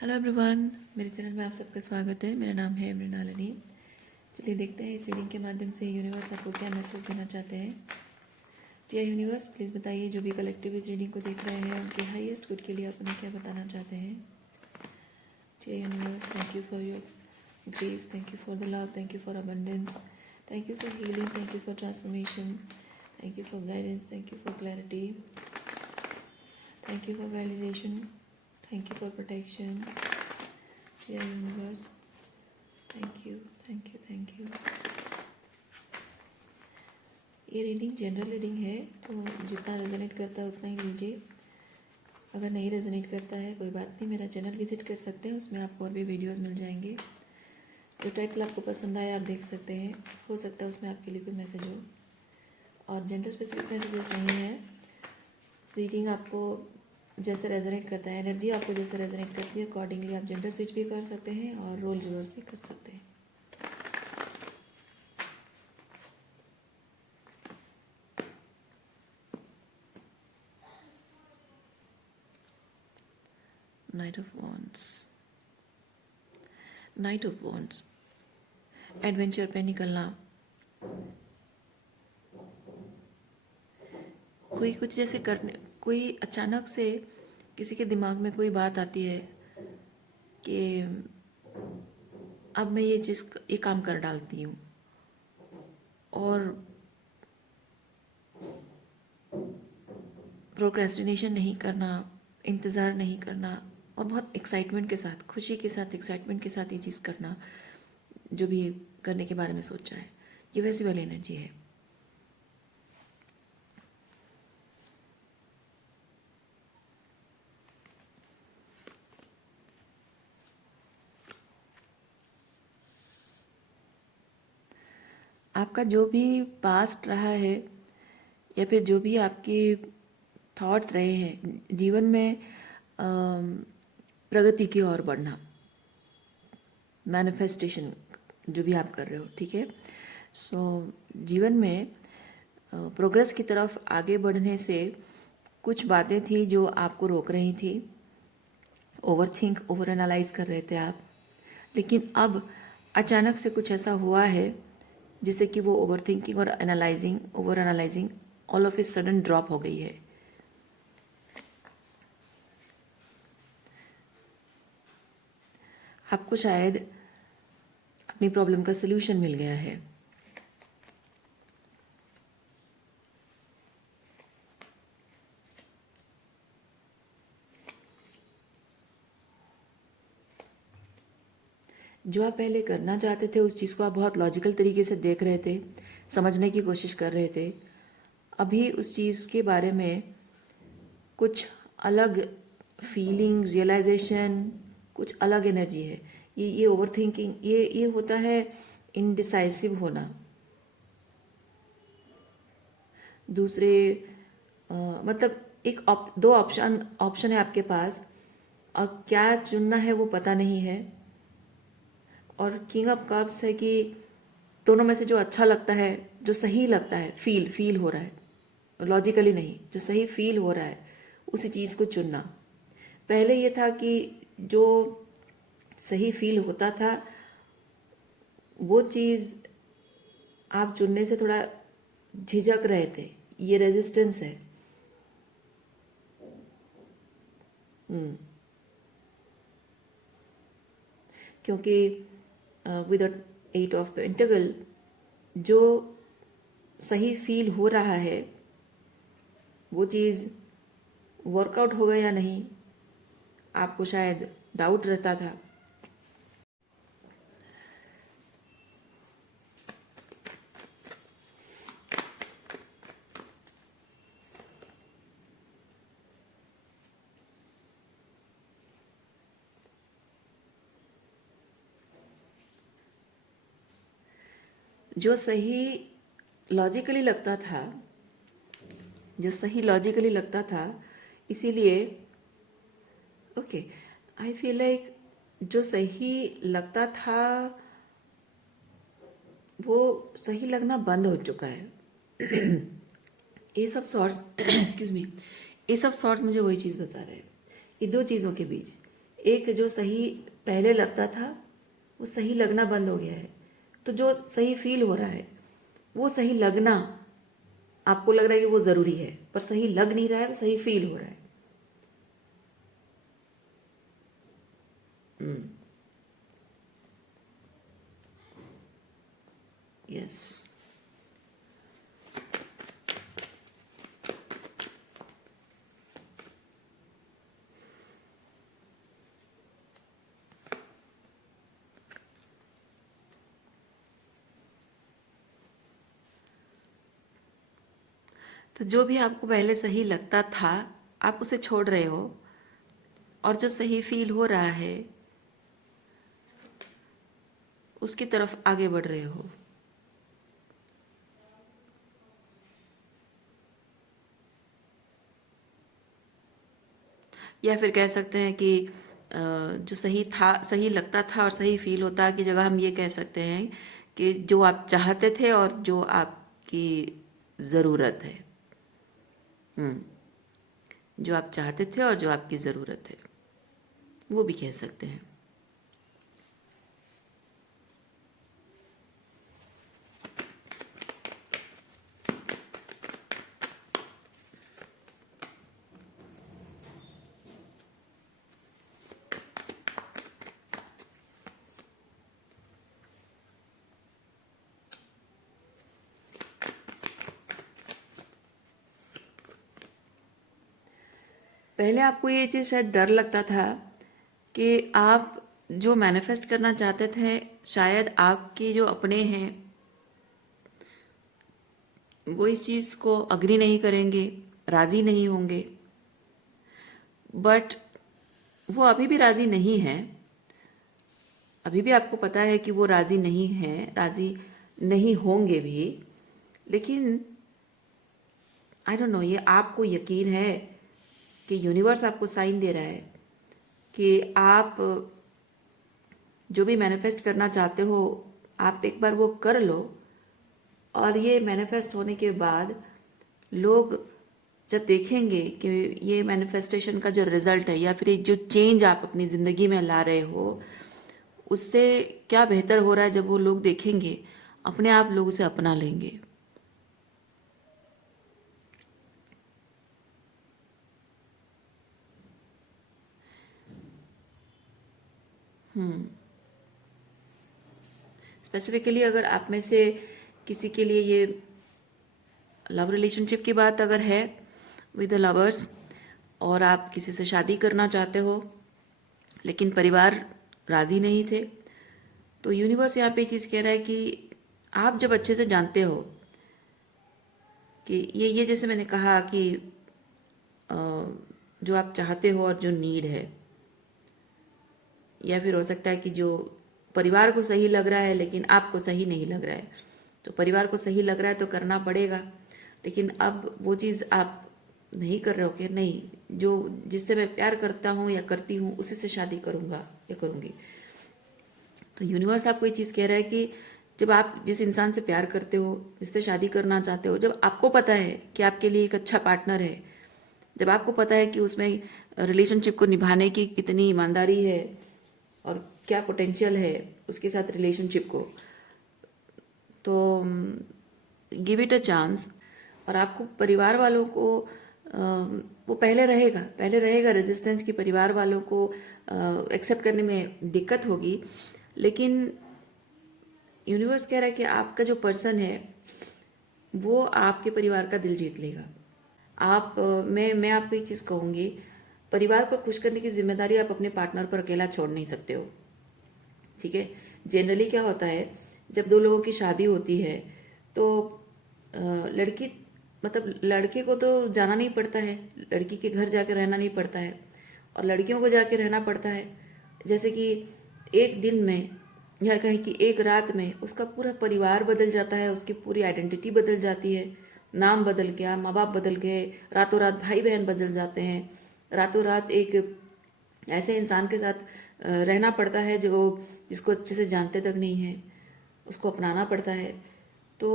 Hello everyone, मेरे channel में आप सबका स्वागत है। मेरा नाम है मृणालिनी। चलिए देखते हैं इस रीडिंग के माध्यम से यूनिवर्स आपको क्या मैसेज देना चाहते हैं। जी यूनिवर्स, प्लीज़ बताइए जो भी कलेक्टिव इस रीडिंग को देख रहे हैं उनके हाईएस्ट गुड के लिए आप उन्हें क्या बताना चाहते हैं। जी universe, thank you for your grace, thank you for the love, thank you for abundance, thank you for healing, thank you for transformation, thank you for guidance, thank you for clarity, thank you for validation, thank you for protection. जी universe, thank you, thank you, thank you. ये reading general reading है, तो जितना resonate करता है उतना ही लीजिए। अगर नहीं रेजोनेट करता है कोई बात नहीं, मेरा चैनल विजिट कर सकते हैं, उसमें आपको और भी वीडियोस मिल जाएंगे। जो टाइटल आपको पसंद आया आप देख सकते हैं, हो सकता है उसमें आपके लिए कोई मैसेज हो। और जेंडर स्पेसिफिक मैसेजेस नहीं है। रीडिंग आपको जैसे रेजोनेट करता है, एनर्जी आपको जैसे रेजोनेट करती है अकॉर्डिंगली आप जेंडर स्विच भी कर सकते हैं और रोल रिवर्स भी कर सकते हैं। Night of wands, night of wands, adventure पे निकलना। कोई कुछ जैसे करने, कोई अचानक से किसी के दिमाग में कोई बात आती है कि अब मैं ये काम कर डालती हूँ, और प्रोक्रेस्टिनेशन नहीं करना, इंतज़ार नहीं करना, और बहुत एक्साइटमेंट के साथ, खुशी के साथ, एक्साइटमेंट के साथ ये चीज़ करना जो भी करने के बारे में सोचा है। ये वैसी वाली एनर्जी है। आपका जो भी पास्ट रहा है या फिर जो भी आपके थॉट्स रहे हैं जीवन में, प्रगति की ओर बढ़ना, मैनिफेस्टेशन जो भी आप कर रहे हो, ठीक है। सो जीवन में प्रोग्रेस की तरफ आगे बढ़ने से कुछ बातें थी जो आपको रोक रही थी। ओवर एनालाइज कर रहे थे आप, लेकिन अब अचानक से कुछ ऐसा हुआ है जिससे कि वो ओवर थिंकिंग और over analysing all of a sudden drop हो गई है। आपको शायद अपनी प्रॉब्लम का सल्यूशन मिल गया है। जो आप पहले करना चाहते थे उस चीज़ को आप बहुत लॉजिकल तरीके से देख रहे थे, समझने की कोशिश कर रहे थे। अभी उस चीज़ के बारे में कुछ अलग फीलिंग, रियलाइजेशन, कुछ अलग एनर्जी है। ये ओवर थिंकिंग, ये होता है इनडिसाइसिव होना। दूसरे मतलब दो ऑप्शन है आपके पास, और क्या चुनना है वो पता नहीं है। और किंग ऑफ कप्स है कि दोनों में से जो अच्छा लगता है, जो सही लगता है, फील हो रहा है, लॉजिकली नहीं, जो सही फील हो रहा है उसी चीज़ को चुनना। पहले ये था कि जो सही फील होता था वो चीज़ आप चुनने से थोड़ा झिझक रहे थे, ये रेजिस्टेंस है। हम्म, क्योंकि विद एट ऑफ पेंटिकल जो सही फील हो रहा है वो चीज़ वर्कआउट होगा या नहीं, आपको शायद डाउट रहता था। जो सही लॉजिकली लगता था, जो सही लॉजिकली लगता था, इसीलिए ओके, आई फील लाइक जो सही लगता था वो सही लगना बंद हो चुका है। ये सब शॉर्ट्स एक्सक्यूज मी, ये सब शॉर्ट्स मुझे वही चीज़ बता रहे हैं। ये दो चीज़ों के बीच एक जो सही पहले लगता था वो सही लगना बंद हो गया है। तो जो सही फील हो रहा है वो सही लगना आपको लग रहा है कि वो ज़रूरी है, पर सही लग नहीं रहा है, वो सही फील हो रहा है। यस। तो जो भी आपको पहले सही लगता था आप उसे छोड़ रहे हो, और जो सही फील हो रहा है उसकी तरफ आगे बढ़ रहे हो। या फिर कह सकते हैं कि जो सही था, सही लगता था और सही फील होता की जगह हम ये कह सकते हैं कि जो आप चाहते थे और जो आपकी ज़रूरत है। जो आप चाहते थे और जो आपकी ज़रूरत है, वो भी कह सकते हैं। पहले आपको ये चीज़ शायद डर लगता था कि आप जो मैनिफेस्ट करना चाहते थे शायद आपके जो अपने हैं वो इस चीज़ को अग्री नहीं करेंगे, राज़ी नहीं होंगे। बट वो अभी भी राज़ी नहीं है। अभी भी आपको पता है कि वो राज़ी नहीं है, राज़ी नहीं होंगे भी। लेकिन आई डोंट नो, ये आपको यकीन है कि यूनिवर्स आपको साइन दे रहा है कि आप जो भी मैनिफेस्ट करना चाहते हो आप एक बार वो कर लो, और ये मैनिफेस्ट होने के बाद लोग जब देखेंगे कि ये मैनिफेस्टेशन का जो रिजल्ट है या फिर एक जो चेंज आप अपनी ज़िंदगी में ला रहे हो उससे क्या बेहतर हो रहा है, जब वो लोग देखेंगे अपने आप लोग उसे अपना लेंगे। स्पेसिफिकली अगर आप में से किसी के लिए ये लव रिलेशनशिप की बात अगर है विद द लवर्स, और आप किसी से शादी करना चाहते हो लेकिन परिवार राज़ी नहीं थे, तो यूनिवर्स यहाँ पे चीज़ कह रहा है कि आप जब अच्छे से जानते हो कि ये जैसे मैंने कहा कि अ, जो आप चाहते हो और जो नीड है, या फिर हो सकता है कि जो परिवार को सही लग रहा है लेकिन आपको सही नहीं लग रहा है, तो परिवार को सही लग रहा है तो करना पड़ेगा, लेकिन अब वो चीज़ आप नहीं कर रहे हो कि नहीं, जो जिससे मैं प्यार करता हूँ या करती हूँ उसी से शादी करूँगा या करूँगी। तो यूनिवर्स आपको ये चीज़ कह रहा है कि जब आप जिस इंसान से प्यार करते हो, जिससे शादी करना चाहते हो, जब आपको पता है कि आपके लिए एक अच्छा पार्टनर है, जब आपको पता है कि उसमें रिलेशनशिप को निभाने की कितनी ईमानदारी है और क्या पोटेंशियल है उसके साथ रिलेशनशिप को, तो गिव इट अ चांस। और आपको परिवार वालों को वो पहले रहेगा रेजिस्टेंस की, परिवार वालों को एक्सेप्ट करने में दिक्कत होगी, लेकिन यूनिवर्स कह रहा है कि आपका जो पर्सन है वो आपके परिवार का दिल जीत लेगा। आप मैं आपको एक चीज़ कहूँगी, परिवार को खुश करने की जिम्मेदारी आप अपने पार्टनर पर अकेला छोड़ नहीं सकते हो, ठीक है। जनरली क्या होता है, जब दो लोगों की शादी होती है तो लड़की मतलब लड़के को तो जाना नहीं पड़ता है, लड़की के घर जाकर रहना नहीं पड़ता है, और लड़कियों को जाके रहना पड़ता है। जैसे कि एक दिन में या कहें कि एक रात में उसका पूरा परिवार बदल जाता है, उसकी पूरी आइडेंटिटी बदल जाती है, नाम बदल गया, माँ बाप बदल गए, रातों रात भाई बहन बदल जाते हैं, रातों रात एक ऐसे इंसान के साथ रहना पड़ता है जो जिसको अच्छे से जानते तक नहीं है, उसको अपनाना पड़ता है। तो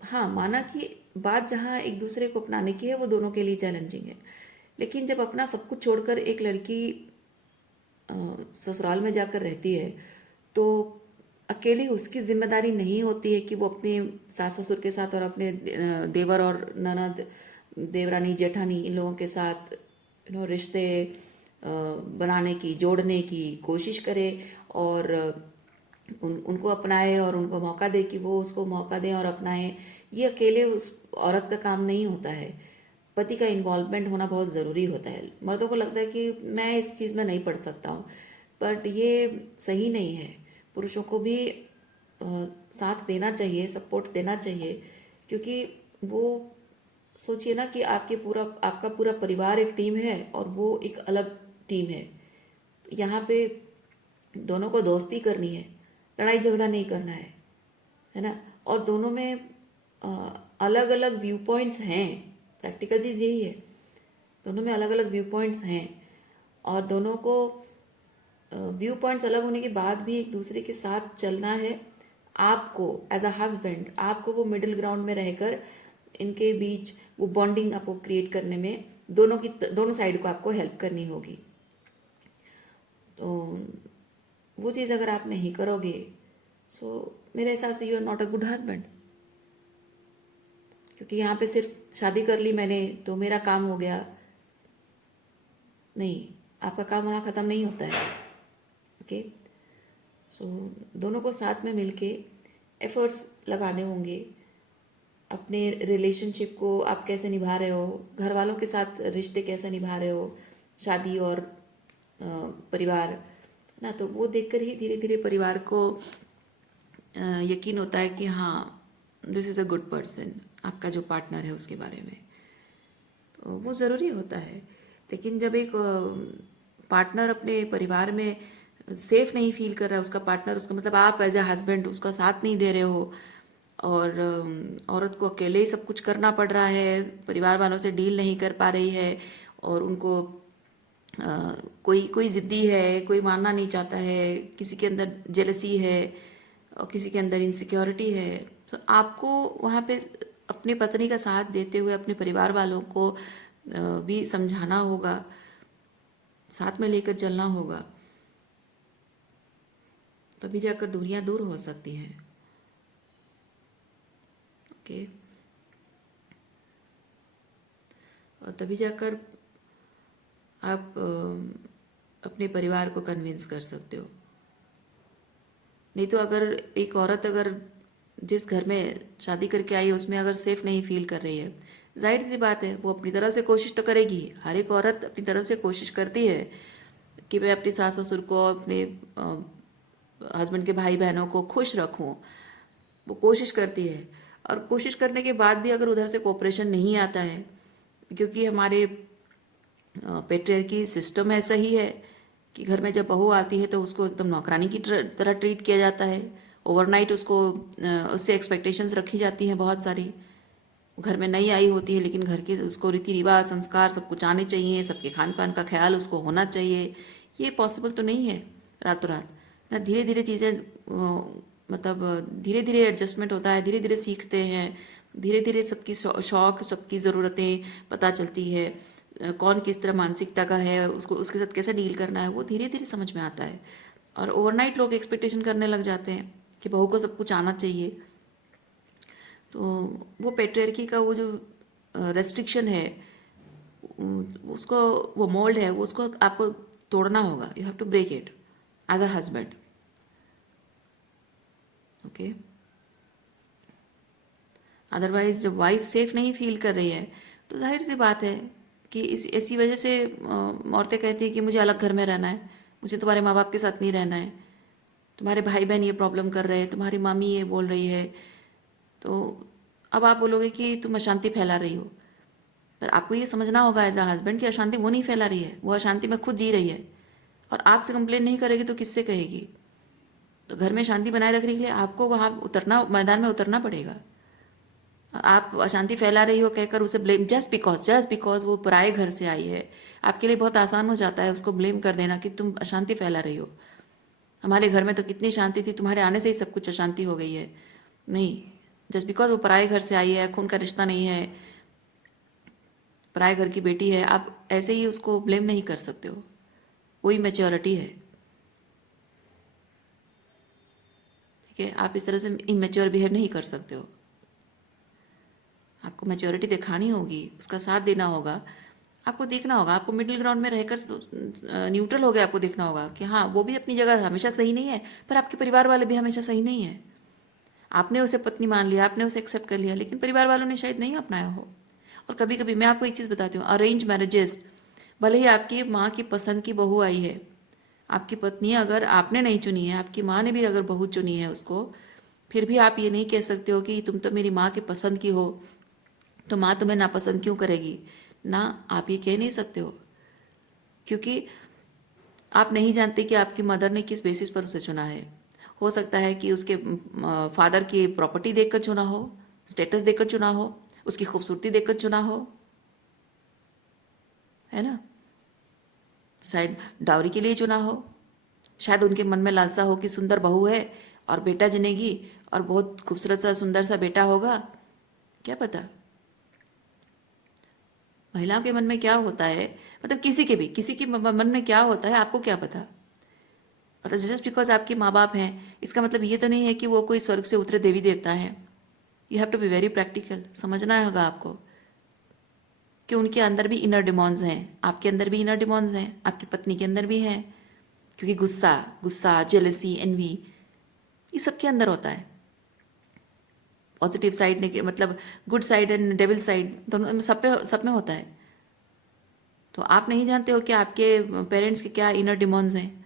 हाँ, माना कि बात जहाँ एक दूसरे को अपनाने की है वो दोनों के लिए चैलेंजिंग है, लेकिन जब अपना सब कुछ छोड़कर एक लड़की ससुराल में जाकर रहती है तो अकेली उसकी जिम्मेदारी नहीं होती है कि वो अपने सास ससुर के साथ और अपने देवर और ननद देवरानी जेठानी इन लोगों के साथ रिश्ते बनाने की जोड़ने की कोशिश करे और उनको अपनाए और उनको मौका दे कि वो उसको मौका दें और अपनाएं। ये अकेले उस औरत का काम नहीं होता है, पति का इन्वॉल्वमेंट होना बहुत ज़रूरी होता है। मर्दों को लगता है कि मैं इस चीज़ में नहीं पढ़ सकता हूँ, बट ये सही नहीं है। पुरुषों को भी साथ देना चाहिए, सपोर्ट देना चाहिए, क्योंकि वो सोचिए ना कि आपका पूरा परिवार एक टीम है और वो एक अलग टीम है। यहाँ पे दोनों को दोस्ती करनी है, लड़ाई झगड़ा नहीं करना है ना। और दोनों में अलग अलग व्यू पॉइंट्स हैं, प्रैक्टिकल चीज़ यही है, दोनों में अलग अलग व्यू पॉइंट्स हैं और दोनों को व्यू पॉइंट्स अलग होने के बाद भी एक दूसरे के साथ चलना है। आपको एज अ हस्बैंड आपको वो मिडिल ग्राउंड में रहकर इनके बीच वो बॉन्डिंग आपको क्रिएट करने में दोनों साइड को आपको हेल्प करनी होगी। तो वो चीज़ अगर आप नहीं करोगे सो मेरे हिसाब से you are not a good husband. क्योंकि यहाँ पे सिर्फ शादी कर ली मैंने तो मेरा काम हो गया, नहीं, आपका काम वहाँ ख़त्म नहीं होता है। ओके, सो दोनों को साथ में मिलके एफर्ट्स लगाने होंगे। अपने रिलेशनशिप को आप कैसे निभा रहे हो, घर वालों के साथ रिश्ते कैसे निभा रहे हो, शादी और परिवार ना, तो वो देखकर ही धीरे धीरे परिवार को यकीन होता है कि हाँ this is a good person, आपका जो पार्टनर है उसके बारे में। तो वो ज़रूरी होता है। लेकिन जब एक पार्टनर अपने परिवार में सेफ नहीं फील कर रहा है, उसका पार्टनर, उसका मतलब आप एज ए हस्बैंड उसका साथ नहीं दे रहे हो और औरत को अकेले ही सब कुछ करना पड़ रहा है, परिवार वालों से डील नहीं कर पा रही है और उनको कोई कोई ज़िद्दी है, कोई मानना नहीं चाहता है, किसी के अंदर जेलसी है और किसी के अंदर इनसिक्योरिटी है, तो आपको वहाँ पे अपनी पत्नी का साथ देते हुए अपने परिवार वालों को भी समझाना होगा, साथ में लेकर चलना होगा, तभी जाकर दूरियां दूर हो सकती हैं। ओके, और तभी जाकर आप अपने परिवार को कन्विंस कर सकते हो। नहीं तो अगर एक औरत अगर जिस घर में शादी करके आई है उसमें अगर सेफ नहीं फील कर रही है, जाहिर सी बात है वो अपनी तरफ से कोशिश तो करेगी। हर एक औरत अपनी तरफ से कोशिश करती है कि मैं अपने सास ससुर को, अपने हस्बैंड के भाई बहनों को खुश रखूं, वो कोशिश करती है। और कोशिश करने के बाद भी अगर उधर से कोऑपरेशन नहीं आता है, क्योंकि हमारे पेट्रियार्की सिस्टम ऐसा ही है कि घर में जब बहू आती है तो उसको एकदम नौकरानी की तरह ट्रीट किया जाता है। ओवरनाइट उससे एक्सपेक्टेशंस रखी जाती हैं बहुत सारी। घर में नई आई होती है लेकिन घर के उसको रीति रिवाज संस्कार सब कुछ आने चाहिए, सबके खान पान का ख्याल उसको होना चाहिए। ये पॉसिबल तो नहीं है रातों रात ना। धीरे धीरे चीज़ें मतलब धीरे धीरे एडजस्टमेंट होता है, धीरे धीरे सीखते हैं, धीरे धीरे सबकी शौक सबकी ज़रूरतें पता चलती है, कौन किस तरह मानसिकता का है, उसको उसके साथ कैसे डील करना है, वो धीरे धीरे समझ में आता है। और ओवरनाइट लोग एक्सपेक्टेशन करने लग जाते हैं कि बहू को सब कुछ आना चाहिए। तो वो पेट्रियार्की का वो जो रेस्ट्रिक्शन है, उसको, वो मोल्ड है, उसको आपको तोड़ना होगा। You have to break it as a husband. Okay, otherwise जब वाइफ सेफ नहीं फील कर रही है तो जाहिर सी बात है कि इसी वजह से औरतें कहती है कि मुझे अलग घर में रहना है, मुझे तुम्हारे माँ बाप के साथ नहीं रहना है, तुम्हारे भाई बहन ये प्रॉब्लम कर रहे हैं, तुम्हारी मामी ये बोल रही है। तो अब आप बोलोगे कि तुम अशांति फैला रही हो, पर आपको ये समझना होगा एज अ हस्बैंड कि अशांति वो नहीं फैला रही है, वो अशांति में खुद जी रही है और आपसे कंप्लेन नहीं करेगी तो किससे कहेगी। तो घर में शांति बनाए रखने के लिए आपको वहाँ उतरना, मैदान में उतरना पड़ेगा। आप अशांति फैला रही हो कहकर उसे ब्लेम, जस्ट बिकॉज वो पराए घर से आई है, आपके लिए बहुत आसान हो जाता है उसको ब्लेम कर देना कि तुम अशांति फैला रही हो, हमारे घर में तो कितनी शांति थी, तुम्हारे आने से ही सब कुछ अशांति हो गई है। नहीं, जस्ट बिकॉज वो पराए घर से आई है, खून का रिश्ता नहीं है, पराए घर की बेटी है, आप ऐसे ही उसको ब्लेम नहीं कर सकते हो। वो इमेच्योरिटी है। ठीक है, आप इस तरह से इमेच्योर बिहेव नहीं कर सकते हो। आपको मैच्योरिटी दिखानी होगी, उसका साथ देना होगा, आपको देखना होगा, आपको मिडिल ग्राउंड में रहकर न्यूट्रल हो गया आपको देखना होगा कि हाँ वो भी अपनी जगह हमेशा सही नहीं है, पर आपके परिवार वाले भी हमेशा सही नहीं है। आपने उसे पत्नी मान लिया, आपने उसे एक्सेप्ट कर लिया, लेकिन परिवार वालों ने शायद नहीं अपनाया हो। और कभी कभी मैं आपको एक चीज़ बताती हूँ, अरेंज मैरिजेस, भले ही आपकी माँ की पसंद की बहू आई है, आपकी पत्नी अगर आपने नहीं चुनी है, आपकी माँ ने भी अगर बहू चुनी है उसको, फिर भी आप ये नहीं कह सकते हो कि तुम तो मेरी माँ की पसंद की हो तो माँ तुम्हें नापसंद क्यों करेगी। ना, आप ये कह नहीं सकते हो, क्योंकि आप नहीं जानते कि आपकी मदर ने किस बेसिस पर उसे चुना है। हो सकता है कि उसके फादर की प्रॉपर्टी देखकर चुना हो, स्टेटस देखकर चुना हो, उसकी खूबसूरती देखकर चुना हो, है ना। शायद डाउरी के लिए चुना हो, शायद उनके मन में लालसा हो कि सुंदर बहू है और बेटा जनेगी और बहुत खूबसूरत सा सुंदर सा बेटा होगा, क्या पता। महिलाओं के मन में क्या होता है, मतलब किसी के मन में क्या होता है आपको क्या पता। और जस्ट बिकॉज आपके माँ बाप हैं इसका मतलब ये तो नहीं है कि वो कोई स्वर्ग से उतरे देवी देवता हैं। You have to be very practical, समझना होगा आपको कि उनके अंदर भी इनर डिमॉन्स हैं, आपके अंदर भी इनर डिमॉन्स हैं, आपकी पत्नी के अंदर भी हैं। क्योंकि गुस्सा गुस्सा जेलसी एनवी ये सबके अंदर होता है। पॉजिटिव साइड ने मतलब good side and devil side दोनों सब में होता है। तो आप नहीं जानते हो कि आपके पेरेंट्स के क्या इनर डिमॉन्स हैं,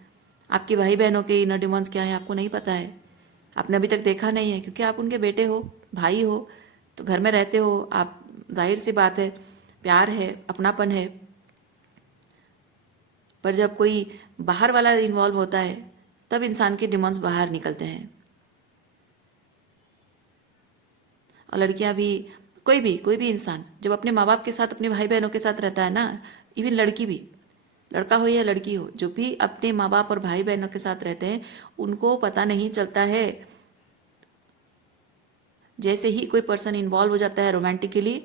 आपके भाई बहनों के इनर डिमॉन्स क्या हैं, आपको नहीं पता है। आपने अभी तक देखा नहीं है क्योंकि आप उनके बेटे हो, भाई हो, तो घर में रहते हो आप, जाहिर सी बात है प्यार है, अपनापन है। पर जब कोई बाहर वाला इन्वॉल्व होता है तब इंसान के डिमॉन्स बाहर निकलते हैं। और लड़कियां भी, कोई भी इंसान जब अपने माँ बाप के साथ अपने भाई बहनों के साथ रहता है ना, इवन लड़की भी, लड़का हो या लड़की हो, जो भी अपने माँ बाप और भाई बहनों के साथ रहते हैं उनको पता नहीं चलता है। जैसे ही कोई पर्सन इन्वॉल्व हो जाता है रोमांटिकली,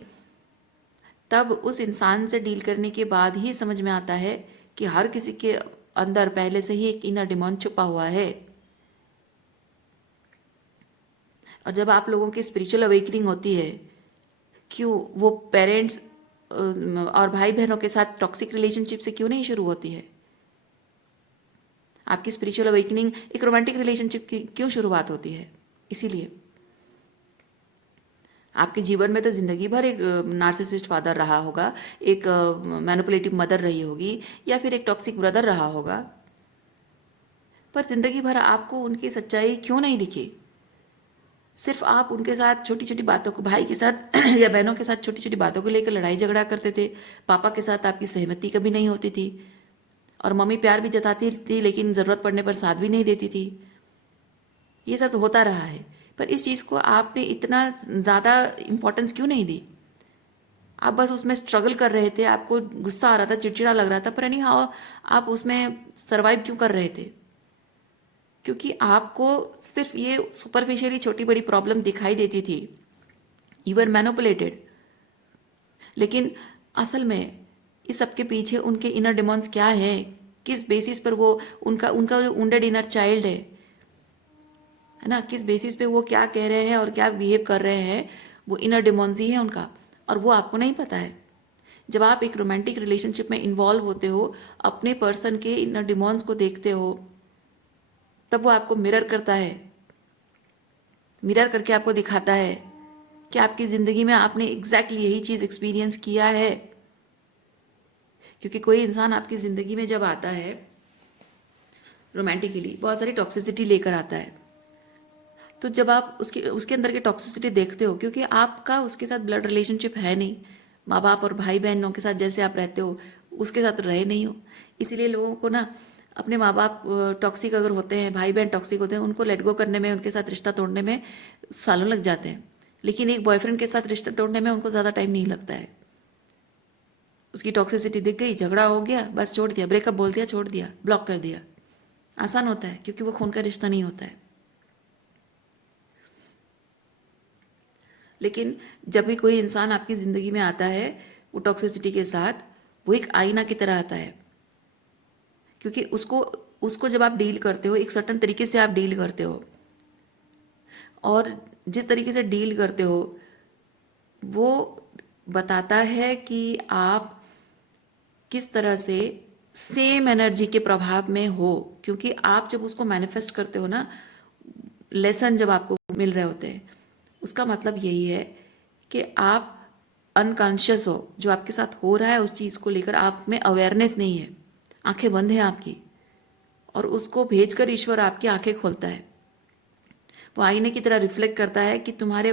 तब उस इंसान से डील करने के बाद ही समझ में आता है कि हर किसी के अंदर पहले से ही एक इनर डिमॉन्ड छुपा हुआ है। और जब आप लोगों की स्पिरिचुअल अवेकनिंग होती है, क्यों वो पेरेंट्स और भाई बहनों के साथ टॉक्सिक रिलेशनशिप से क्यों नहीं शुरू होती है। आपकी स्पिरिचुअल अवेकनिंग एक रोमांटिक रिलेशनशिप की क्यों शुरुआत होती है। इसीलिए आपके जीवन में तो जिंदगी भर एक नार्सिसिस्ट फादर रहा होगा, एक मैनिपुलेटिव मदर रही होगी, या फिर एक टॉक्सिक ब्रदर रहा होगा, पर जिंदगी भर आपको उनकी सच्चाई क्यों नहीं दिखी। सिर्फ आप उनके साथ छोटी छोटी बातों को, भाई के साथ या बहनों के साथ छोटी छोटी बातों को लेकर लड़ाई झगड़ा करते थे, पापा के साथ आपकी सहमति कभी नहीं होती थी, और मम्मी प्यार भी जताती थी लेकिन ज़रूरत पड़ने पर साथ भी नहीं देती थी। ये सब तो होता रहा है, पर इस चीज़ को आपने इतना ज़्यादा इम्पोर्टेंस क्यों नहीं दी। आप बस उसमें स्ट्रगल कर रहे थे, आपको गुस्सा आ रहा था, चिड़चिड़ा लग रहा था, पर एनी हाउ आप उसमें सरवाइव क्यों कर रहे थे। क्योंकि आपको सिर्फ ये सुपरफिशियली छोटी बड़ी प्रॉब्लम दिखाई देती थी, यू वर मैनिपुलेटेड। लेकिन असल में इस सब के पीछे उनके इनर डिमॉन्स क्या हैं, किस बेसिस पर वो उनका उनका जो वुंडेड इनर चाइल्ड है ना, किस बेसिस पे वो क्या कह रहे हैं और क्या बिहेव कर रहे हैं, वो इनर डिमॉन्स ही है उनका, और वो आपको नहीं पता है। जब आप एक रोमांटिक रिलेशनशिप में इन्वॉल्व होते हो, अपने पर्सन के इनर डिमॉन्स को देखते हो, तब वो आपको मिरर करता है, मिरर करके आपको दिखाता है कि आपकी ज़िंदगी में आपने एग्जैक्टली यही चीज़ एक्सपीरियंस किया है। क्योंकि कोई इंसान आपकी ज़िंदगी में जब आता है रोमांटिकली, बहुत सारी टॉक्सिसिटी लेकर आता है। तो जब आप उसके उसके अंदर की टॉक्सिसिटी देखते हो, क्योंकि आपका उसके साथ ब्लड रिलेशनशिप है नहीं, माँ बाप और भाई बहनों के साथ जैसे आप रहते हो उसके साथ रहे नहीं हो, इसीलिए लोगों को ना अपने माँ बाप टॉक्सिक अगर होते हैं, भाई बहन टॉक्सिक होते हैं, उनको लेट गो करने में, उनके साथ रिश्ता तोड़ने में सालों लग जाते हैं। लेकिन एक बॉयफ्रेंड के साथ रिश्ता तोड़ने में उनको ज़्यादा टाइम नहीं लगता है। उसकी टॉक्सिसिटी दिख गई, झगड़ा हो गया, बस छोड़ दिया, ब्रेकअप बोल दिया, छोड़ दिया, ब्लॉक कर दिया, आसान होता है क्योंकि वो खून का रिश्ता नहीं होता है। लेकिन जब भी कोई इंसान आपकी ज़िंदगी में आता है वो टॉक्सिसिटी के साथ, वो एक आईना की तरह आता है क्योंकि उसको उसको जब आप डील करते हो एक सर्टन तरीके से आप डील करते हो, और जिस तरीके से डील करते हो वो बताता है कि आप किस तरह से सेम एनर्जी के प्रभाव में हो। क्योंकि आप जब उसको मैनिफेस्ट करते हो ना, लेसन जब आपको मिल रहे होते हैं, उसका मतलब यही है कि आप अनकॉन्शियस हो, जो आपके साथ हो रहा है उस चीज़ को लेकर आप में अवेयरनेस नहीं है, आंखें बंद हैं आपकी, और उसको भेजकर ईश्वर आपकी आंखें खोलता है। वो आईने की तरह रिफ्लेक्ट करता है कि तुम्हारे,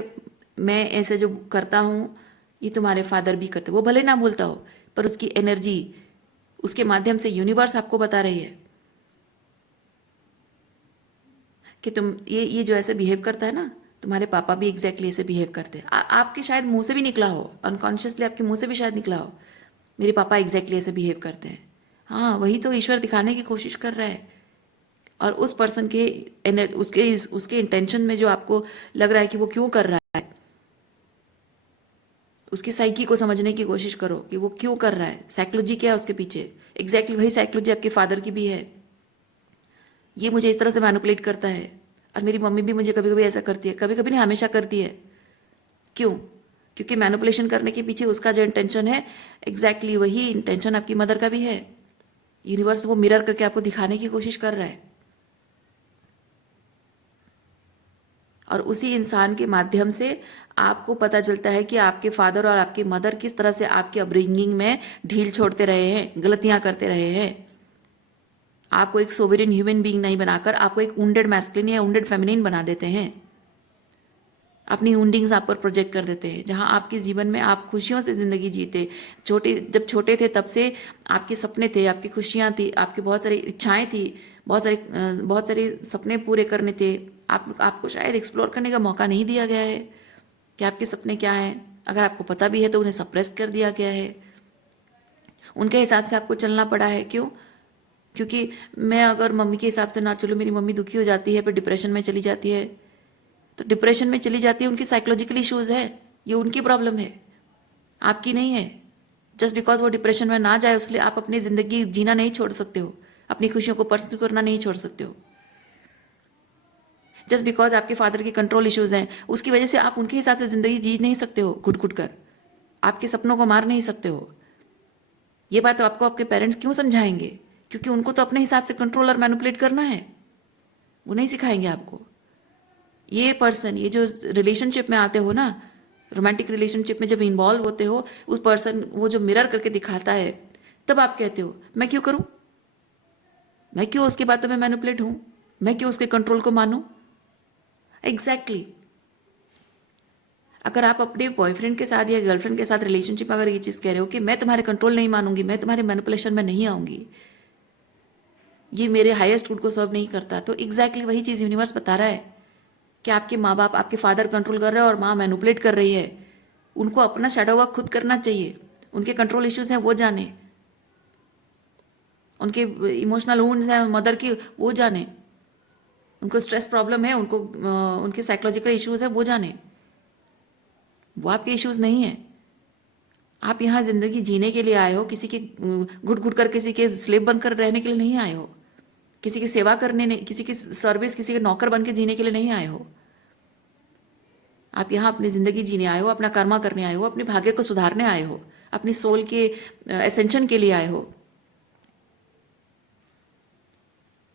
मैं ऐसे जो करता हूँ ये तुम्हारे फादर भी करते, वो भले ना बोलता हो पर उसकी एनर्जी उसके माध्यम से यूनिवर्स आपको बता रही है कि तुम ये जो ऐसे बिहेव करता है ना, तुम्हारे पापा भी एग्जैक्टली ऐसे बिहेव करते हैं। आपके शायद मुंह से भी निकला हो, अनकॉन्शियसली आपके मुंह से भी शायद निकला हो, मेरे पापा एग्जैक्टली ऐसे बिहेव करते हैं। हाँ, वही तो ईश्वर दिखाने की कोशिश कर रहा है। और उस पर्सन के उसके इंटेंशन में जो आपको लग रहा है कि वो क्यों कर रहा है, उसकी साइकी को समझने की कोशिश करो कि वो क्यों कर रहा है, साइकोलॉजी क्या है उसके पीछे। एग्जैक्टली वही साइकोलॉजी आपके फादर की भी है। ये मुझे इस तरह से मैनिपुलेट करता है, और मेरी मम्मी भी मुझे कभी कभी ऐसा करती है, कभी कभी नहीं, हमेशा करती है। क्यों? क्योंकि मैनिपुलेशन करने के पीछे उसका जो इंटेंशन है, एग्जैक्टली वही इंटेंशन आपकी मदर का भी है। यूनिवर्स वो मिरर करके आपको दिखाने की कोशिश कर रहा है, और उसी इंसान के माध्यम से आपको पता चलता है कि आपके फादर और आपके मदर किस तरह से आपके अपब्रिंगिंग में ढील छोड़ते रहे हैं, गलतियां करते रहे हैं। आपको एक सोवरेन ह्यूमन बीइंग नहीं बनाकर आपको एक वुंडेड मैस्कुलिन या वुंडेड फेमिनिन बना देते हैं। अपनी वुंडिंग्स आप पर प्रोजेक्ट कर देते हैं, जहां आपके जीवन में आप खुशियों से ज़िंदगी जीते। जब छोटे थे तब से आपके सपने थे, आपकी खुशियां थी, आपकी बहुत सारी इच्छाएं थी, बहुत सारे सपने पूरे करने थे। आपको शायद एक्सप्लोर करने का मौका नहीं दिया गया है कि आपके सपने क्या हैं। अगर आपको पता भी है तो उन्हें सप्रेस कर दिया गया है, उनके हिसाब से आपको चलना पड़ा है। क्यों? क्योंकि मैं अगर मम्मी के हिसाब से ना चलूँ, मेरी मम्मी दुखी हो जाती है, फिर डिप्रेशन में चली जाती है। तो डिप्रेशन में चली जाती है, उनकी साइकोलॉजिकल इश्यूज है, ये उनकी प्रॉब्लम है, आपकी नहीं है। जस्ट बिकॉज वो डिप्रेशन में ना जाए उसलिए आप अपनी ज़िंदगी जीना नहीं छोड़ सकते हो, अपनी खुशियों को परस्यू करना नहीं छोड़ सकते हो। जस्ट बिकॉज आपके फादर के कंट्रोल इश्यूज हैं, उसकी वजह से आप उनके हिसाब से ज़िंदगी जी नहीं सकते हो घुट घुट कर, आपके सपनों को मार नहीं सकते हो। ये बात आपको आपके पेरेंट्स क्यों समझाएंगे? क्योंकि उनको तो अपने हिसाब से कंट्रोल और मैनिपुलेट करना है, वो नहीं सिखाएंगे आपको। ये पर्सन, ये जो रिलेशनशिप में आते हो ना, रोमांटिक रिलेशनशिप में जब इन्वॉल्व होते हो, उस पर्सन वो जो मिरर करके दिखाता है, तब आप कहते हो मैं क्यों करूं, मैं क्यों उसकी बातों में मैनिपुलेट हूं, मैं क्यों उसके कंट्रोल को मानूं। एग्जैक्टली अगर आप अपने बॉयफ्रेंड के साथ या गर्लफ्रेंड के साथ रिलेशनशिप में अगर ये चीज़ कह रहे हो कि मैं तुम्हारे कंट्रोल नहीं मानूंगी, मैं तुम्हारे मैनिपुलेशन में नहीं आऊंगी, ये मेरे हाईएस्ट गुड को सर्व नहीं करता, तो एग्जैक्टली वही चीज़ यूनिवर्स बता रहा है कि आपके माँ बाप, आपके फादर कंट्रोल कर रहे हैं और माँ मैनिपुलेट कर रही है। उनको अपना शैडो वर्क खुद करना चाहिए, उनके कंट्रोल इश्यूज हैं वो जाने, उनके इमोशनल वुंड्स हैं मदर की वो जाने, उनको स्ट्रेस प्रॉब्लम है, उनको उनके साइकोलॉजिकल इश्यूज है वो जाने। वो आपके इश्यूज नहीं है। आप यहाँ जिंदगी जीने के लिए आए हो, किसी के घुट घुट कर किसी के स्लेव बनकर रहने के लिए नहीं आए हो, किसी की सेवा करने नहीं, किसी की सर्विस, किसी के नौकर बन के जीने के लिए नहीं आए हो। आप यहाँ अपनी ज़िंदगी जीने आए हो, अपना कर्मा करने आए हो, अपने भाग्य को सुधारने आए हो, अपनी सोल के एसेंशन के लिए आए हो,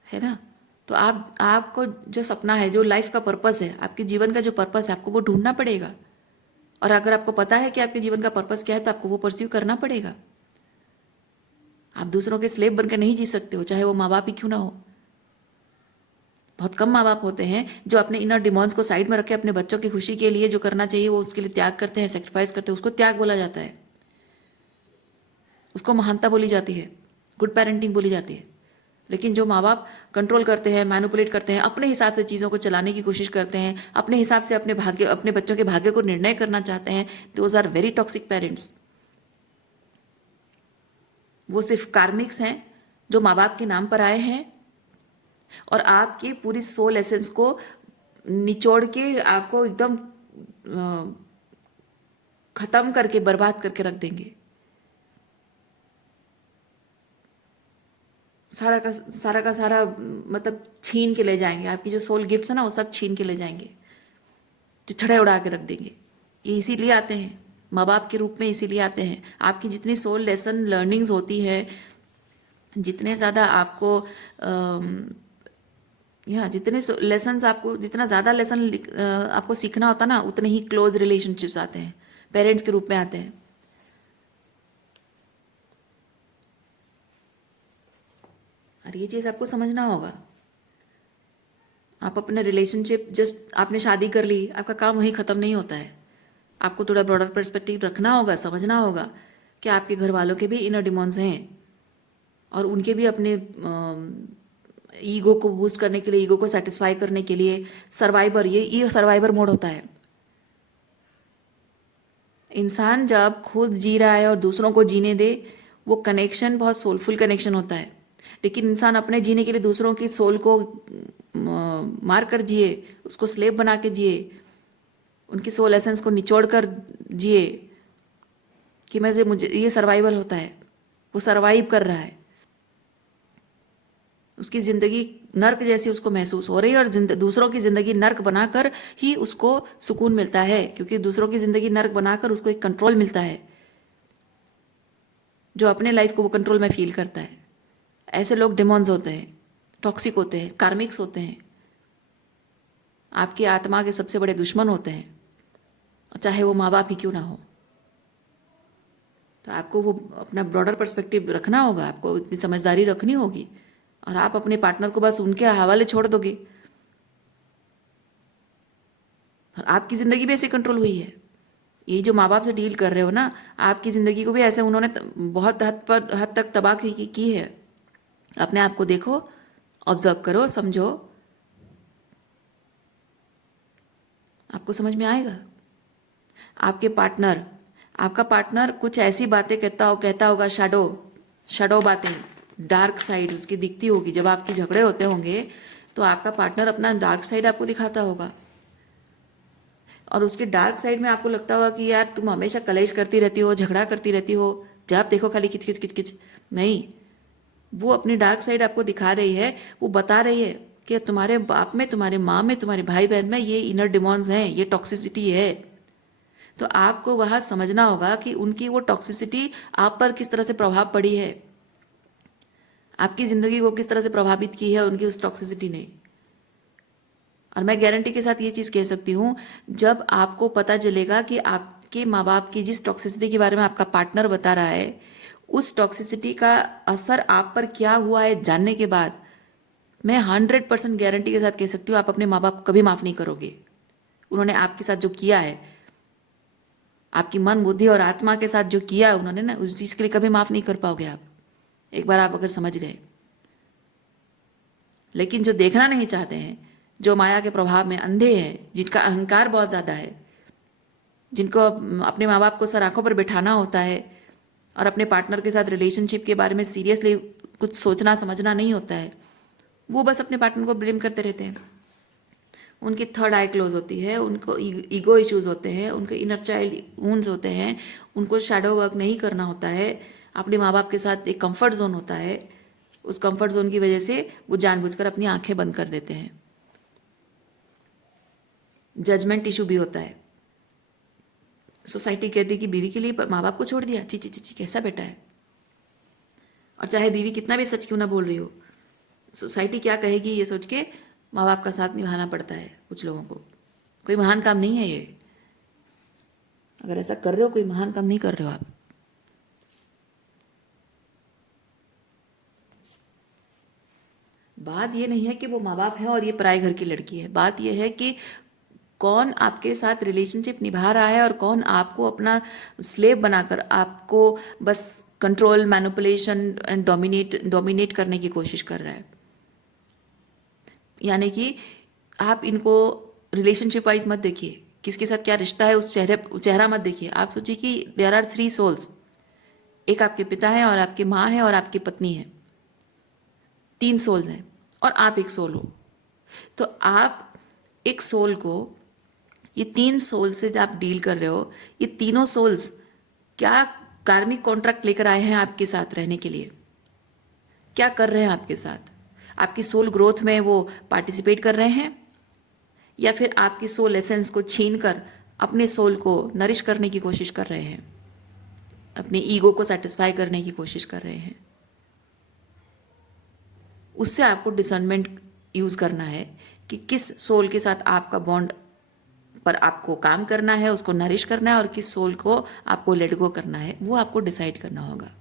है ना। तो आपको जो सपना है, जो लाइफ का पर्पस है, आपके जीवन का जो पर्पस है, आपको वो ढूंढना पड़ेगा। और अगर आपको पता है कि आपके जीवन का पर्पस क्या है तो आपको वो परस्यू करना पड़ेगा। आप दूसरों के स्लेव बनकर नहीं जी सकते हो, चाहे वो माँ बाप ही क्यों ना हो। बहुत कम माँ बाप होते हैं जो अपने इनर डिमॉन्स को साइड में रख के अपने बच्चों की खुशी के लिए जो करना चाहिए वो उसके लिए त्याग करते हैं, सेक्रीफाइस करते हैं। उसको त्याग बोला जाता है, उसको महानता बोली जाती है, गुड पेरेंटिंग बोली जाती है। लेकिन जो माँ बाप कंट्रोल करते हैं, मैनिपुलेट करते हैं, अपने हिसाब से चीज़ों को चलाने की कोशिश करते हैं, अपने हिसाब से अपने बच्चों के भाग्य को निर्णय करना चाहते हैं, those are very toxic parents. वो सिर्फ कार्मिक्स हैं जो माँ बाप के नाम पर आए हैं और आपकी पूरी सोल एसेंस को निचोड़ के आपको एकदम खत्म करके बर्बाद करके रख देंगे। सारा मतलब छीन के ले जाएंगे। आपकी जो सोल गिफ्ट्स है ना वो सब छीन के ले जाएंगे, चिथड़े उड़ा के रख देंगे। ये इसीलिए आते हैं, माँ बाप के रूप में इसीलिए आते हैं। आपकी जितनी सोल लेसन लर्निंग्स होती है, जितने ज़्यादा आपको जितने लेसन्स आपको, जितना ज़्यादा लेसन आपको सीखना होता ना, उतने ही क्लोज रिलेशनशिप्स आते हैं, पेरेंट्स के रूप में आते हैं। और ये चीज़ आपको समझना होगा। आप अपने रिलेशनशिप, जस्ट आपने शादी कर ली, आपका काम वहीं ख़त्म नहीं होता है। आपको थोड़ा ब्रॉडर पर्सपेक्टिव रखना होगा, समझना होगा कि आपके घर वालों के भी इनर डिमॉन्ड्स हैं और उनके भी अपने ईगो को बूस्ट करने के लिए, ईगो को सेटिस्फाई करने के लिए सर्वाइवर, ये सर्वाइवर मोड होता है। इंसान जब खुद जी रहा है और दूसरों को जीने दे, वो कनेक्शन बहुत सोलफुल कनेक्शन होता है। लेकिन इंसान अपने जीने के लिए दूसरों की सोल को मार कर जिए, उसको स्लेव बना के जिए, उनकी सोल एसेंस को निचोड़ कर जिए कि मुझे ये सर्वाइवल होता है। वो सर्वाइव कर रहा है, उसकी ज़िंदगी नर्क जैसी उसको महसूस हो रही है और दूसरों की ज़िंदगी नर्क बनाकर ही उसको सुकून मिलता है, क्योंकि दूसरों की ज़िंदगी नर्क बनाकर उसको एक कंट्रोल मिलता है, जो अपने लाइफ को वो कंट्रोल में फील करता है। ऐसे लोग डिमॉन्स होते हैं, टॉक्सिक होते हैं, कार्मिक्स होते हैं, आपकी आत्मा के सबसे बड़े दुश्मन होते हैं, चाहे वो माँ बाप ही क्यों ना हो। तो आपको वो अपना ब्रॉडर पर्सपेक्टिव रखना होगा, आपको इतनी समझदारी रखनी होगी, और आप अपने पार्टनर को बस उनके हवाले छोड़ दोगे और आपकी ज़िंदगी भी ऐसे कंट्रोल हुई है। यही जो माँ बाप से डील कर रहे हो ना, आपकी ज़िंदगी को भी ऐसे उन्होंने बहुत हद तक तबाह की है। अपने आप को देखो, ऑब्जर्व करो, समझो, आपको समझ में आएगा। आपका पार्टनर कुछ ऐसी बातें कहता होगा, शैडो बातें, डार्क साइड उसकी दिखती होगी। जब आपके झगड़े होते होंगे तो आपका पार्टनर अपना डार्क साइड आपको दिखाता होगा, और उसके डार्क साइड में आपको लगता होगा कि यार तुम हमेशा कलेश करती रहती हो, झगड़ा करती रहती हो, जब देखो खाली किच किच किच किच। नहीं, वो अपनी डार्क साइड आपको दिखा रही है, वो बता रही है कि तुम्हारे बाप में, तुम्हारे माँ में, तुम्हारे भाई बहन में ये इनर डिमॉन्ड्स हैं, ये टॉक्सिसिटी है। तो आपको वहाँ समझना होगा कि उनकी वो टॉक्सिसिटी आप पर किस तरह से प्रभाव पड़ी है, आपकी ज़िंदगी को किस तरह से प्रभावित की है उनकी उस टॉक्सिसिटी ने। और मैं गारंटी के साथ ये चीज़ कह सकती हूँ, जब आपको पता चलेगा कि आपके माँ बाप की जिस टॉक्सिसिटी के बारे में आपका पार्टनर बता रहा है, उस टॉक्सिसिटी का असर आप पर क्या हुआ है जानने के बाद, मैं 100% गारंटी के साथ कह सकती हूँ, आप अपने माँ बाप को कभी माफ़ नहीं करोगे। उन्होंने आपके साथ जो किया है, आपकी मन, बुद्धि और आत्मा के साथ जो किया उन्होंने ना, उस चीज़ के लिए कभी माफ़ नहीं कर पाओगे आप, एक बार आप अगर समझ गए। लेकिन जो देखना नहीं चाहते हैं, जो माया के प्रभाव में अंधे हैं, जिनका अहंकार बहुत ज़्यादा है, जिनको अपने माँ बाप को सर आंखों पर बिठाना होता है और अपने पार्टनर के साथ रिलेशनशिप के बारे में सीरियसली कुछ सोचना समझना नहीं होता है, वो बस अपने पार्टनर को ब्लेम करते रहते हैं। उनकी थर्ड आई क्लोज होती है, उनको ईगो इश्यूज होते हैं, उनके इनर चाइल्ड वुंड्स होते हैं, उनको शैडो वर्क नहीं करना होता है, अपने माँ बाप के साथ एक कंफर्ट जोन होता है, उस कंफर्ट जोन की वजह से वो जानबूझकर अपनी आंखें बंद कर देते हैं। जजमेंट इशू भी होता है। सोसाइटी कहती है कि बीवी के लिए माँ बाप को छोड़ दिया, ची ची ची ची, कैसा बेटा है। और चाहे बीवी कितना भी सच क्यों ना बोल रही हो, सोसाइटी क्या कहेगी ये सोच के माँ बाप का साथ निभाना पड़ता है कुछ लोगों को। कोई महान काम नहीं है ये, अगर ऐसा कर रहे हो कोई महान काम नहीं कर रहे हो आप। बात ये नहीं है कि वो माँ बाप है और ये पराए घर की लड़की है, बात ये है कि कौन आपके साथ रिलेशनशिप निभा रहा है और कौन आपको अपना स्लेव बनाकर आपको बस कंट्रोल, मैनिपुलेशन एंड डोमिनेट करने की कोशिश कर रहा है। यानी कि आप इनको रिलेशनशिप वाइज मत देखिए, किसके साथ क्या रिश्ता है उस चेहरा मत देखिए। आप सोचिए कि देयर आर 3 सोल्स, एक आपके पिता है और आपकी माँ है और आपकी पत्नी है, 3 सोल्स हैं और आप एक सोल हो। तो आप एक सोल को, ये 3 सोल से जब आप डील कर रहे हो, ये तीनों सोल्स क्या कार्मिक कॉन्ट्रैक्ट लेकर आए हैं आपके साथ रहने के लिए। क्या कर रहे हैं आपके साथ? आपकी सोल ग्रोथ में वो पार्टिसिपेट कर रहे हैं, या फिर आपकी सोल एसेंस को छीन कर अपने सोल को नरिश करने की कोशिश कर रहे हैं, अपने ईगो को सेटिस्फाई करने की कोशिश कर रहे हैं? उससे आपको डिसर्नमेंट यूज करना है कि किस सोल के साथ आपका बॉन्ड पर आपको काम करना है, उसको नरिश करना है, और किस सोल को आपको लेट गो करना है, वो आपको डिसाइड करना होगा।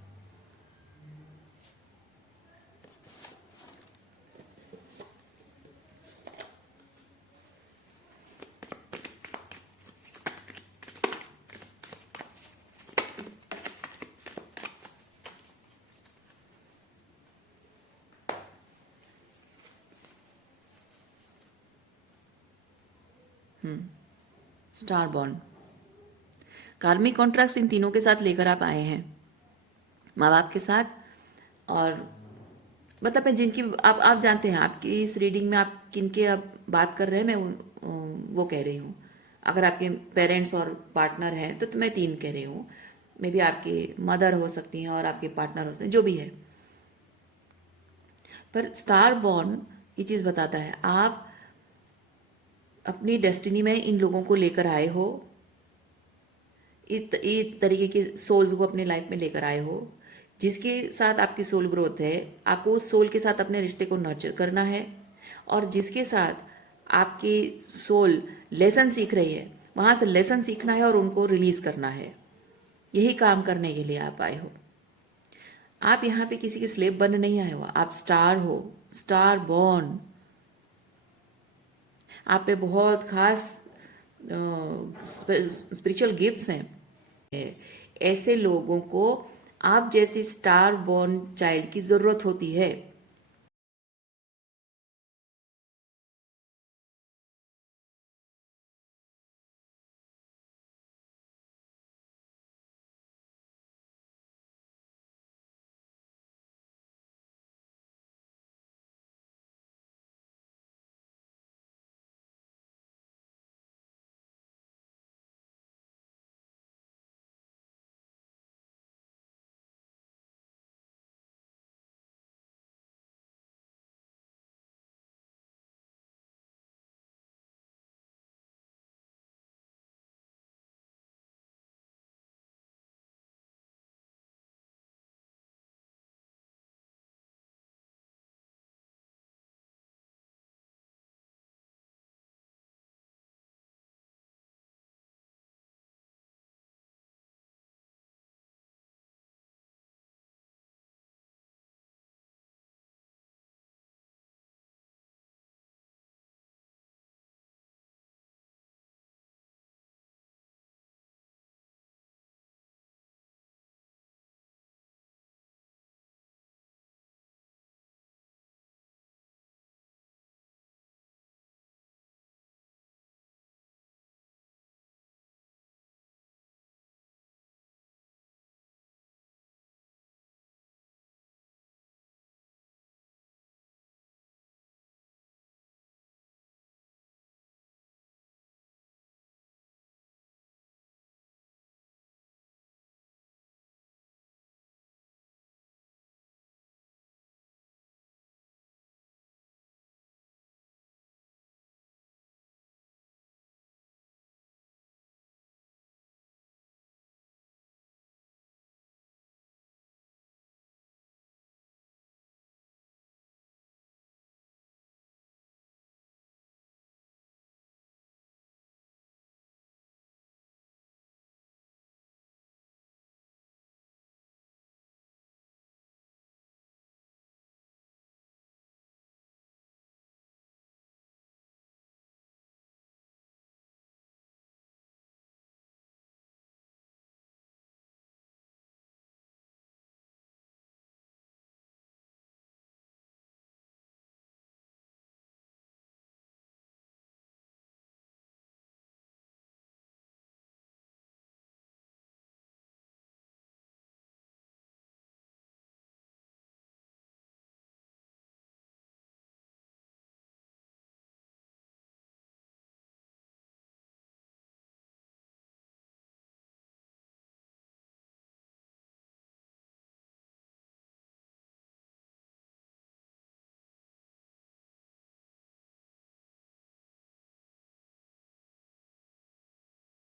स्टार बॉन्ड, कार्मिक कॉन्ट्रैक्ट्स इन तीनों के साथ लेकर आप आए हैं, माँ बाप के साथ, और मतलब मैं जिनकी आप जानते हैं, आपकी इस रीडिंग में आप किनके आप बात कर रहे हैं, मैं वो कह रही हूँ। अगर आपके पेरेंट्स और पार्टनर हैं तो मैं 3 कह रही हूँ, मे बी आपकी मदर हो सकती हैं और आपके पार्टनर हो सकते हैं, जो भी है। पर स्टार बॉर्न ये चीज़ बताता है, आप अपनी डेस्टिनी में इन लोगों को लेकर आए हो, इस तरीके के सोल्स को अपने लाइफ में लेकर आए हो, जिसके साथ आपकी सोल ग्रोथ है। आपको उस सोल के साथ अपने रिश्ते को नर्चर करना है, और जिसके साथ आपकी सोल लेसन सीख रही है, वहाँ से लेसन सीखना है और उनको रिलीज करना है। यही काम करने के लिए आप आए हो। आप यहाँ पे किसी के स्लेव बनने नहीं आए हो, आप स्टार हो, स्टार बॉर्न। आप पे बहुत खास स्पिरिचुअल गिफ्ट्स हैं। ऐसे लोगों को आप जैसे स्टार बॉर्न चाइल्ड की ज़रूरत होती है।